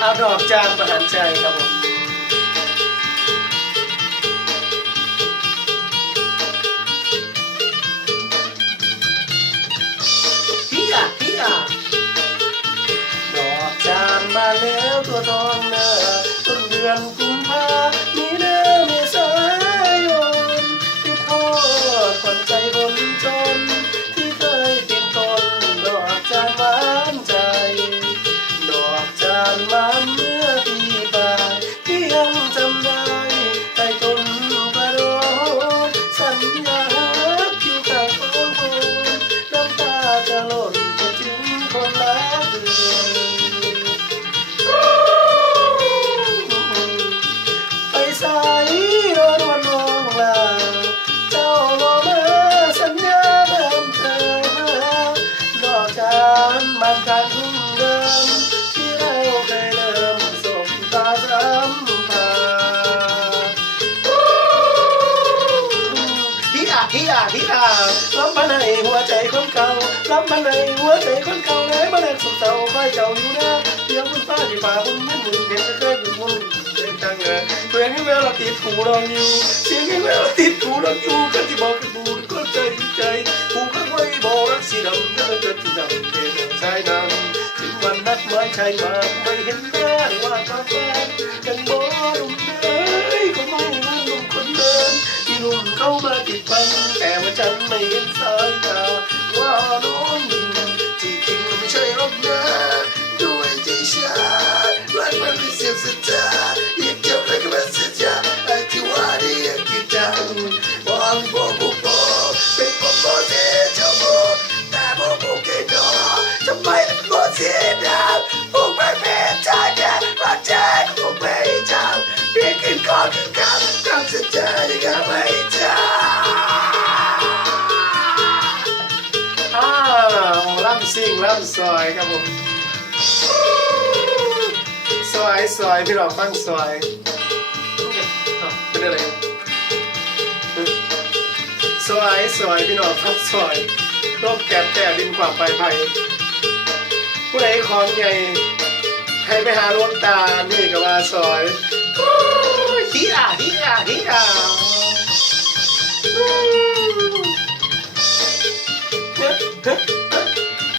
เอาดอกจางประหารใจครับผมพี่อะพี่อะดอกจางมาแล้วตัวทองเนอต้นเดือนกุมานมันการทุ่งเดิม ที่เราเคยเริ่มสบตาสัมผัสฮิอาฮิอาฮิอารับมาในหัวใจคนเก่ารับมาในหัวใจคนเก่าเลยมาแรงสุดเต่าคอยเจ้าอยู่นะเดี๋ยวคุณป้าที่ป่าคุณไม่หมุนเห็นจะเคยอยู่มุนเดินทางเงินเพื่อนให้เวลาติดหูรองอยู่เสียงให้เวลาติดหูรองอยู่กันที่บอกกันบูดก็ใจใจผูกข้างไว้บอกรักสีดำนั่นเกิดที่ดำ ชายนำถึงวันนัดหมายชายมาไม่เห็นหน้าว่าตาแฟนยังบ่หนุ่มเลยก็ไม่ว่าหนุ่มคนเดิมที่หนุ่มเข้ามาติดพันแต่ว่าฉันไม่เห็นสายตาว่าน้องยิงที่จริงไม่ใช่รอกนะด้วยใจฉันรักมันเป็นเสียสัจจาอยากเก็บแล้วก็เป็นสัจจาไอ้ที่ว่าดีอยากกินจังบอกบ ซิ่งล่ำซอยครับผมซอยซอยพี่เราฟังซอยอ้าวเป็นอะไรซอยซอยพี่น้องฟังซอยโลกแก่แต่ดินกว่าไปไผ่ผู้ใดของใหญ่ให้ไปหาลวงตานี่ก็ว่าซอยโอ้ยฮิอาฮิอาฮิอา